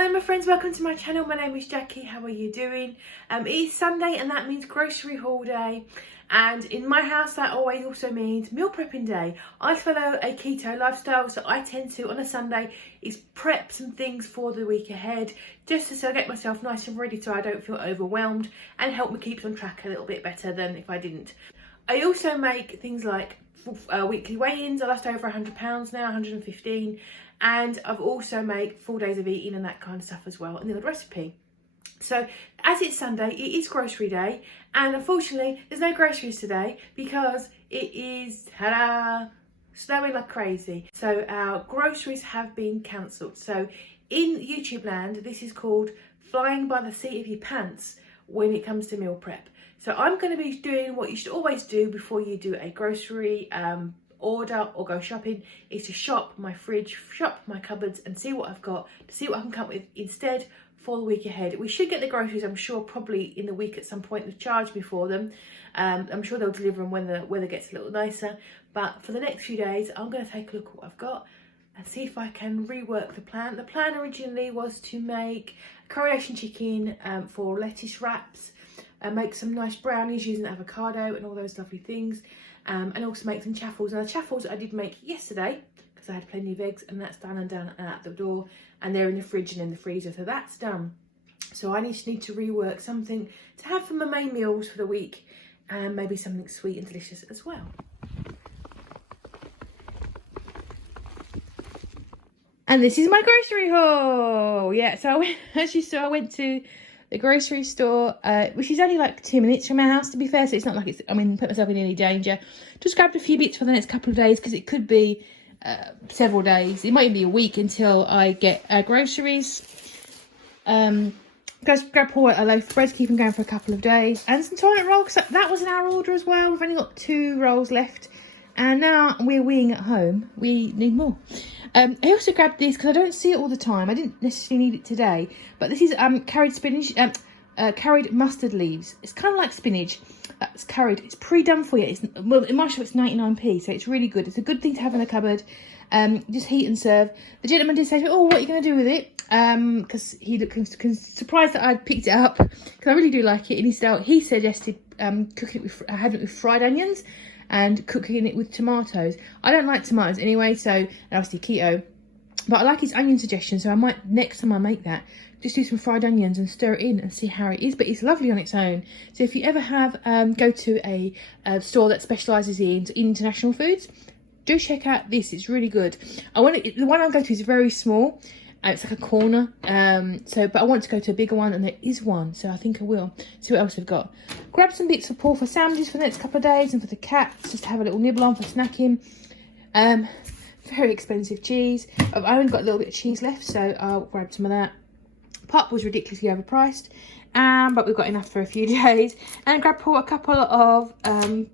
Hello my friends, welcome to my channel. My name is Jackie. How are you doing? It is Sunday and that means grocery haul day, and in my house that always also means meal prepping day. I follow a keto lifestyle, so I tend to on a Sunday is prep some things for the week ahead, just to so I get myself nice and ready so I don't feel overwhelmed, and help me keep on track a little bit better than if I didn't. I also make things like weekly weigh-ins. I lost over 100 pounds now, 115, and I've also made 4 days of eating and that kind of stuff as well, and the odd recipe. So as it's Sunday, it is grocery day, and unfortunately there's no groceries today because it is snowing like crazy. So our groceries have been cancelled. So in YouTube land, this is called flying by the seat of your pants when it comes to meal prep. So I'm going to be doing what you should always do before you do a grocery order or go shopping, is to shop my fridge, shop my cupboards, and see what I've got, to see what I can come up with instead for the week ahead. We should get the groceries, I'm sure, probably in the week at some point. They've charged me for them. I'm sure they'll deliver them when the weather gets a little nicer. But for the next few days, I'm going to take a look at what I've got and see if I can rework the plan. The plan originally was to make Croatian chicken for lettuce wraps, make some nice brownies using avocado and all those lovely things, and also make some chaffles. Now the chaffles I did make yesterday because I had plenty of eggs, and that's done and down and out the door, and they're in the fridge and in the freezer, so that's done. So I just need to rework something to have for my main meals for the week, and maybe something sweet and delicious as well. And this is my grocery haul. Yeah, so as you saw, I went to the grocery store, which is only like 2 minutes from our house, to be fair, so it's not like it's, put myself in any danger. Just grabbed a few bits for the next couple of days, because it could be several days. It might even be a week until I get groceries. Grab Paul a loaf of bread to keep him going for a couple of days, and some toilet roll, because that was in our order as well. We've only got 2 rolls left, and now we're weeing at home. We need more. I also grabbed this because I don't see it all the time. I didn't necessarily need it today, but this is carried spinach, carried mustard leaves. It's kind of like spinach. It's carried. It's pre-done for you. Well, in my shop it's 99p, so it's really good. It's a good thing to have in the cupboard. Just heat and serve. The gentleman did say, "Oh, what are you going to do with it?" Because he looked surprised that I'd picked it up, because I really do like it. And he suggested cooking it with, having it with fried onions and cooking it with tomatoes. I don't like tomatoes anyway, so, and obviously keto, but I like his onion suggestion, so I might, next time I make that, just do some fried onions and stir it in and see how it is. But it's lovely on its own. So if you ever have go to a store that specialises in international foods, do check out this. It's really good. The one I go to is very small. It's like a corner, but I want to go to a bigger one, and there is one, so I think I will. See what else I've got. Grab some bits for Paul for sandwiches for the next couple of days, and for the cats, just to have a little nibble on for snacking. Very expensive cheese. I've only got a little bit of cheese left, so I'll grab some of that. Pop was ridiculously overpriced, but we've got enough for a few days. And grab Paul a couple of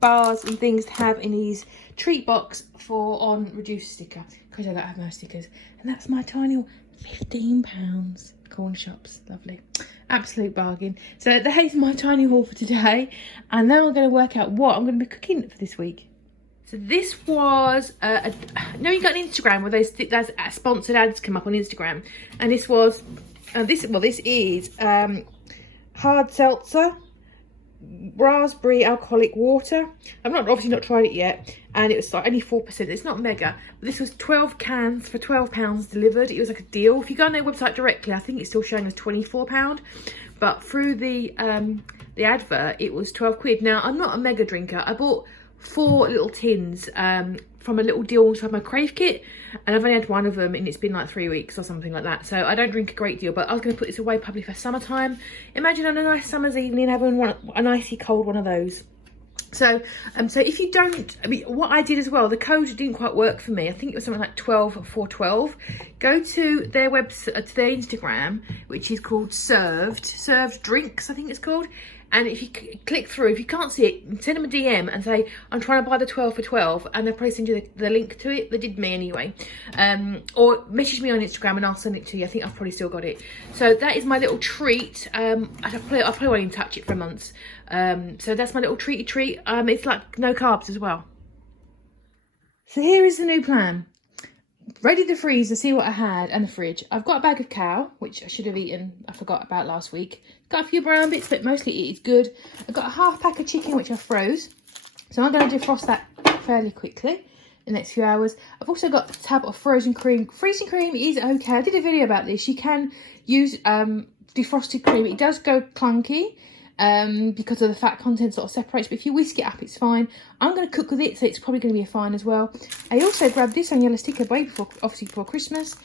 bars and things to have in his treat box for on reduced sticker, because I don't have no stickers. And that's my tiny £15 corn shops. Lovely, absolute bargain. So that is my tiny haul for today, and now I'm going to work out what I'm going to be cooking for this week. So this was no, you got an Instagram where those sponsored ads come up on Instagram, and this was this is hard seltzer raspberry alcoholic water. I've obviously not tried it yet, and it was like only 4%. It's not mega, but this was 12 cans for £12 delivered. It was like a deal. If you go on their website directly, I think it's still showing as £24, but through the advert it was 12 quid. Now I'm not a mega drinker. I bought 4 little tins from a little deal inside my KRAVE kit, and I've only had one of them, and it's been like 3 weeks or something like that, so I don't drink a great deal. But I was going to put this away probably for summertime. Imagine on a nice summer's evening having an icy cold one of those. So so if you don't, what I did as well, the code didn't quite work for me. I think it was something like 12 for 12. Go to their website, to their Instagram, which is called Served Drinks, I think it's called. And if you click through, if you can't see it, send them a DM and say, I'm trying to buy the 12 for 12, and they'll probably send you the link to it. They did me anyway. Or message me on Instagram and I'll send it to you. I think I've probably still got it. So that is my little treat. I probably won't even touch it for months. So that's my little treaty treat. It's like no carbs as well. So here is the new plan. ready the freezer, see what I had, and the fridge. I've got a bag of cow, which I should have eaten. I forgot about last week. Got a few brown bits, but mostly it's good. I've got a half pack of chicken, which I froze. So I'm going to defrost that fairly quickly in the next few hours. I've also got a tab of frozen cream. Freezing cream is okay. I did a video about this. You can use defrosted cream. It does go clunky because of the fat content sort of separates, but if you whisk it up, it's fine. I'm going to cook with it, so it's probably going to be fine as well. I also grabbed this on yellow sticker way before, obviously before Christmas,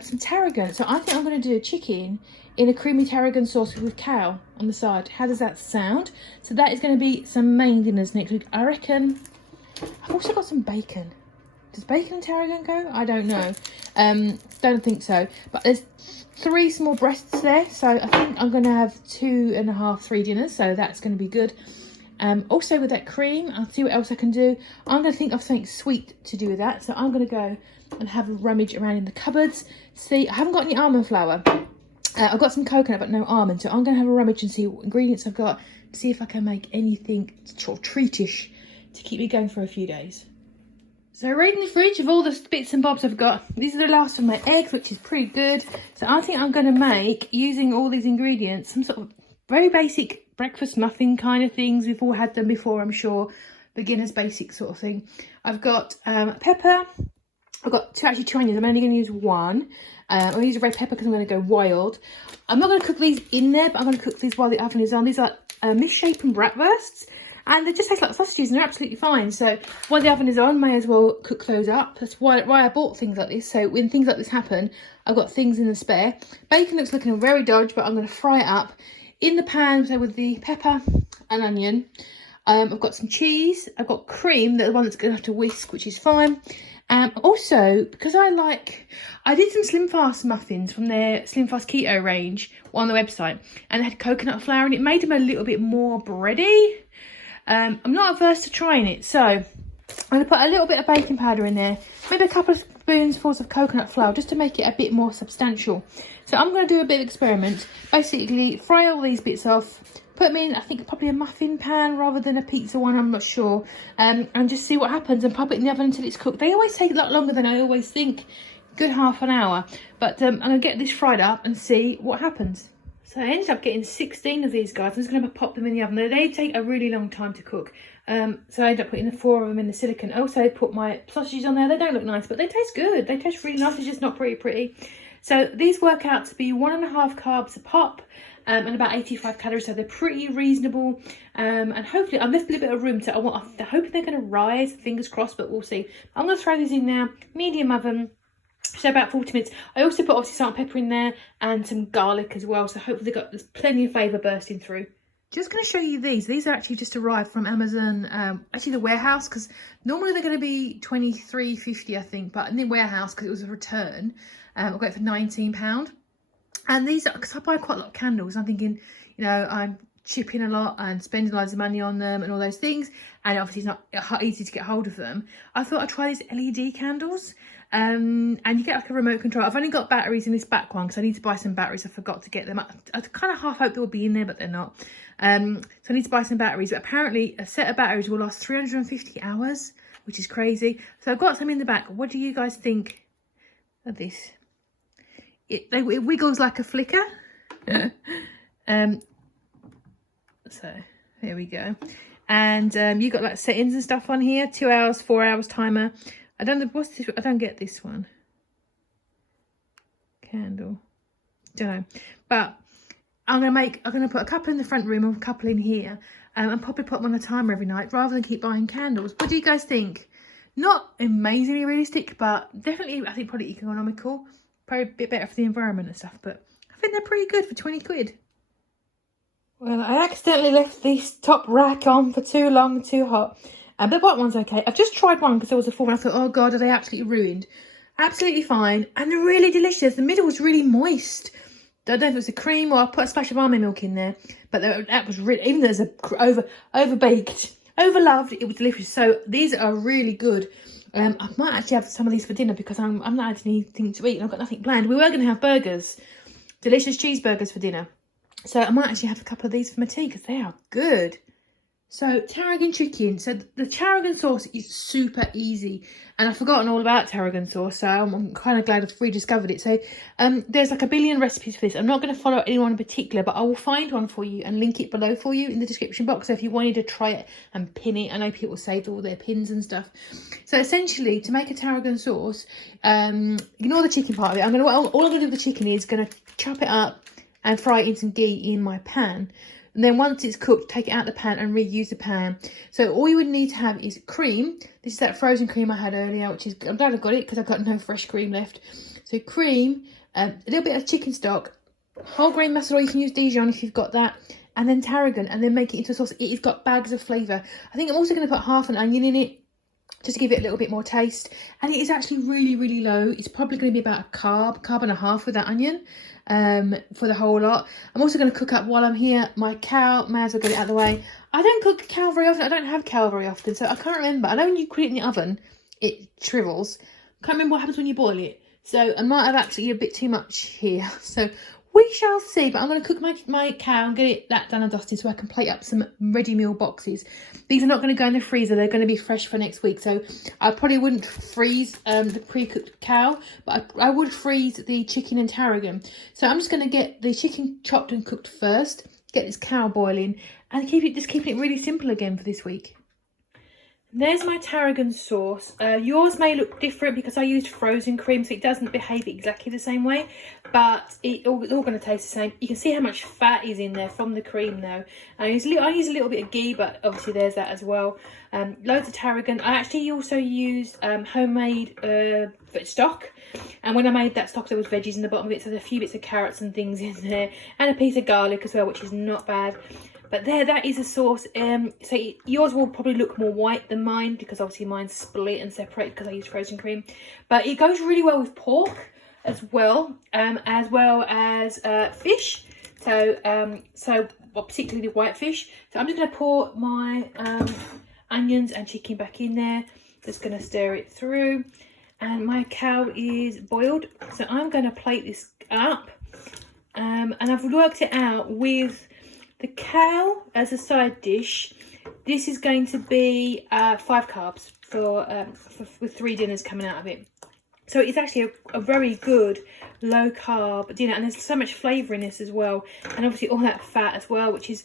some tarragon. So I think I'm going to do a chicken in a creamy tarragon sauce with cow on the side. How does that sound? So that is going to be some main dinners next week, I reckon. I've also got some bacon. Does bacon and tarragon go? I don't know. Don't think so. But there's 3 small breasts there, so I think I'm going to have 2.5, 3 dinners, so that's going to be good. Also with that cream, I'll see what else I can do. I'm going to think of something sweet to do with that, so I'm going to go and have a rummage around in the cupboards. See, I haven't got any almond flour. I've got some coconut, but no almond, so I'm going to have a rummage and see what ingredients I've got, to see if I can make anything sort of treatish to keep me going for a few days. So right in the fridge of all the bits and bobs I've got, these are the last of my eggs, which is pretty good. So I think I'm going to make, using all these ingredients, some sort of very basic breakfast muffin kind of things. We've all had them before, I'm sure. Beginner's basic sort of thing. I've got pepper. I've got two onions. I'm only going to use 1. I'll use a red pepper because I'm going to go wild. I'm not going to cook these in there, but I'm going to cook these while the oven is on. These are misshapen bratwursts. And they just taste like sausages and they're absolutely fine. So while the oven is on, may as well cook those up. That's why I bought things like this. So when things like this happen, I've got things in the spare. Bacon looks looking very dodgy, but I'm going to fry it up in the pan, so with the pepper and onion. I've got some cheese. I've got cream, the one that's going to have to whisk, which is fine. Also, because I did some Slim Fast muffins from their Slim Fast Keto range on the website. And they had coconut flour and it made them a little bit more bready. I'm not averse to trying it, so I'm going to put a little bit of baking powder in there, maybe a couple of spoonfuls of coconut flour, just to make it a bit more substantial. So I'm going to do a bit of experiment, basically fry all these bits off, put them in, I think probably a muffin pan rather than a pizza one, I'm not sure, and just see what happens and pop it in the oven until it's cooked. They always take a lot longer than I always think, good half an hour, but I'm going to get this fried up and see what happens. So I ended up getting 16 of these guys. I'm just going to pop them in the oven. They take a really long time to cook. So I ended up putting the 4 of them in the silicone. I also put my sausages on there. They don't look nice, but they taste good. They taste really nice. They're just not pretty. So these work out to be 1.5 carbs a pop and about 85 calories. So they're pretty reasonable. And hopefully I've left a little bit of room. So I'm hoping they're going to rise. Fingers crossed, but we'll see. I'm going to throw these in now. Medium oven. So about 40 minutes. I also put obviously salt and pepper in there and some garlic as well. So hopefully there's plenty of flavour bursting through. Just going to show you these. These are actually just arrived from Amazon, actually the warehouse, because normally they're going to be $23.50 I think, but in the warehouse because it was a return, I got it for £19. And these are, because I buy quite a lot of candles, I'm thinking, you know, I'm chipping a lot and spending loads of money on them and all those things, and obviously it's not easy to get hold of them. I thought I'd try these LED candles. And you get like a remote control. I've only got batteries in this back one because I need to buy some batteries. I forgot to get them. I kind of half hope they'll be in there, but they're not. So I need to buy some batteries. But apparently a set of batteries will last 350 hours, which is crazy. So I've got some in the back. What do you guys think of this? It wiggles like a flicker. So there we go. And you got like settings and stuff on here. 2 hours, 4 hours timer. I don't know, what's this? I don't get this one. Candle. Don't know. But I'm gonna put a couple in the front room and a couple in here. And probably put them on a timer every night rather than keep buying candles. What do you guys think? Not amazingly realistic, but definitely I think probably economical. Probably a bit better for the environment and stuff, but I think they're pretty good for 20 quid. Well, I accidentally left this top rack on for too long, too hot. But the bottom one's okay. I've just tried one because there was a 4 and I thought, oh God, are they absolutely ruined? Absolutely fine. And they're really delicious. The middle was really moist. I don't know if it was the cream or I put a splash of almond milk in there. But that was really, even though it's overbaked, overloved, it was delicious. So these are really good. I might actually have some of these for dinner because I'm not had anything to eat and I've got nothing planned. We were going to have burgers, delicious cheeseburgers for dinner. So I might actually have a couple of these for my tea because they are good. So tarragon chicken. So the tarragon sauce is super easy, and I've forgotten all about tarragon sauce, so I'm kind of glad I've rediscovered it. So there's like a billion recipes for this. I'm not going to follow anyone in particular, but I will find one for you and link it below for you in the description box. So if you wanted to try it and pin it, I know people save all their pins and stuff. So essentially, to make a tarragon sauce, ignore the chicken part of it. All I'm going to do with the chicken is going to chop it up and fry it in some ghee in my pan. And then once it's cooked, take it out of the pan and reuse the pan. So all you would need to have is cream. This is that frozen cream I had earlier, which is, I'm glad I got it because I've got no fresh cream left. So cream, a little bit of chicken stock, whole grain mustard, or you can use Dijon if you've got that, and then tarragon, and then make it into a sauce. It's got bags of flavour. I think I'm also going to put half an onion in it, just to give it a little bit more taste. And it is actually really, really low. It's probably going to be about a carb and a half with that onion for the whole lot. I'm also going to cook up while I'm here my cow. May as well get it out of the way. I don't cook cow very often. I don't have cow very often, so I can't remember. I know when you put it in the oven, it shrivels. I can't remember what happens when you boil it. So I might have actually a bit too much here. So we shall see, but I'm going to cook my cow and get that done and dusted so I can plate up some ready meal boxes. These are not going to go in the freezer. They're going to be fresh for next week. So I probably wouldn't freeze the pre-cooked cow, but I would freeze the chicken and tarragon. So I'm just going to get the chicken chopped and cooked first, get this cow boiling, and keeping it really simple again for this week. There's my tarragon sauce. Yours may look different because I used frozen cream, so it doesn't behave exactly the same way, but it's all going to taste the same. You can see how much fat is in there from the cream though. I use a little bit of ghee, but obviously there's that as well. Loads of tarragon. I actually also used homemade stock, and when I made that stock there was veggies in the bottom of it, so there's a few bits of carrots and things in there, and a piece of garlic as well, which is not bad. But that is a sauce. So yours will probably look more white than mine because obviously mine's split and separated because I used frozen cream. But it goes really well with pork as well as fish. So particularly white fish. So I'm just going to pour my onions and chicken back in there. Just going to stir it through. And my cow is boiled. So I'm going to plate this up. And I've worked it out with the cow as a side dish. This is going to be 5 carbs with 3 dinners coming out of it. So it's actually a very good low carb dinner, and there's so much flavour in this as well, and obviously all that fat as well, which is,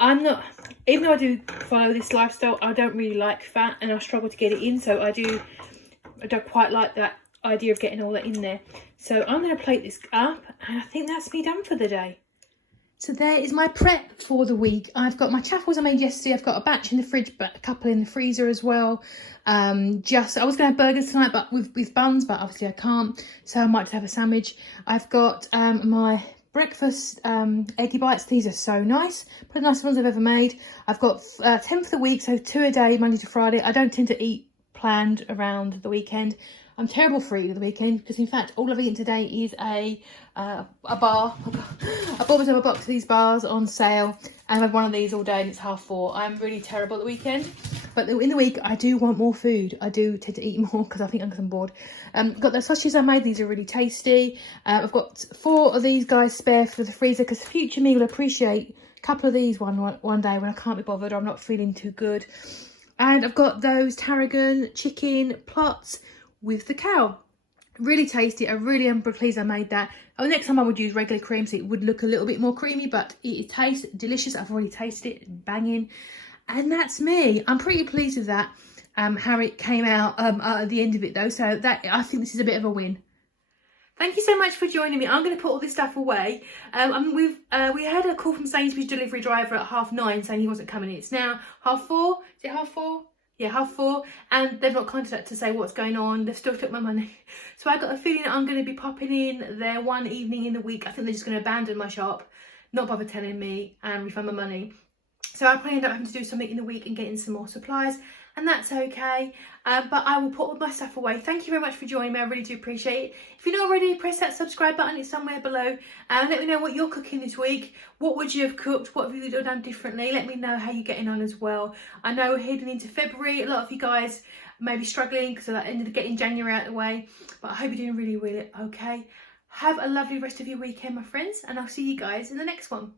even though I do follow this lifestyle, I don't really like fat and I struggle to get it in, so I don't quite like that idea of getting all that in there. So I'm going to plate this up, and I think that's me done for the day. So there is my prep for the week. I've got my chaffles I made yesterday. I've got a batch in the fridge, but a couple in the freezer as well. I was going to have burgers tonight, but with buns, but obviously I can't. So I might just have a sandwich. I've got my breakfast eggy bites. These are so nice. Probably the nicest ones I've ever made. I've got 10 for the week, so 2 a day, Monday to Friday. I don't tend to eat planned around the weekend. I'm terrible for eating the weekend because, in fact, all I've eaten today is a bar. I bought myself a box of these bars on sale, and I've had one of these all day, and it's 4:30. I'm really terrible at the weekend, but in the week I do want more food. I do tend to eat more because I think I'm bored. Got the sausages I made. These are really tasty. I've got 4 of these guys spare for the freezer because future me will appreciate a couple of these one day when I can't be bothered or I'm not feeling too good. And I've got those tarragon chicken plots with the cow. Really tasty. I really am pleased I made that. Next time I would use regular cream so it would look a little bit more creamy, but it tastes delicious. I've already tasted it, banging. And that's me. I'm pretty pleased with that, how it came out at the end of it though. So I think this is a bit of a win. Thank you so much for joining me. I'm going to put all this stuff away. We had a call from Sainsbury's delivery driver at 9:30 saying he wasn't coming. It's now 4:30. Is it 4:30? Yeah, 4:30, and they've not contacted to say what's going on. They've still took my money. So I got a feeling that I'm going to be popping in there one evening in the week. I think they're just going to abandon my shop, not bother telling me, and refund my money. So I'll probably end up having to do something in the week and getting some more supplies, and that's okay. But I will put all my stuff away. Thank you very much for joining me. I really do appreciate it. If you're not already, press that subscribe button. It's somewhere below. And let me know what you're cooking this week. What would you have cooked? What have you done differently? Let me know how you're getting on as well. I know we're heading into February. A lot of you guys may be struggling because of that end of getting January out of the way. But I hope you're doing really, really okay. Have a lovely rest of your weekend, my friends. And I'll see you guys in the next one.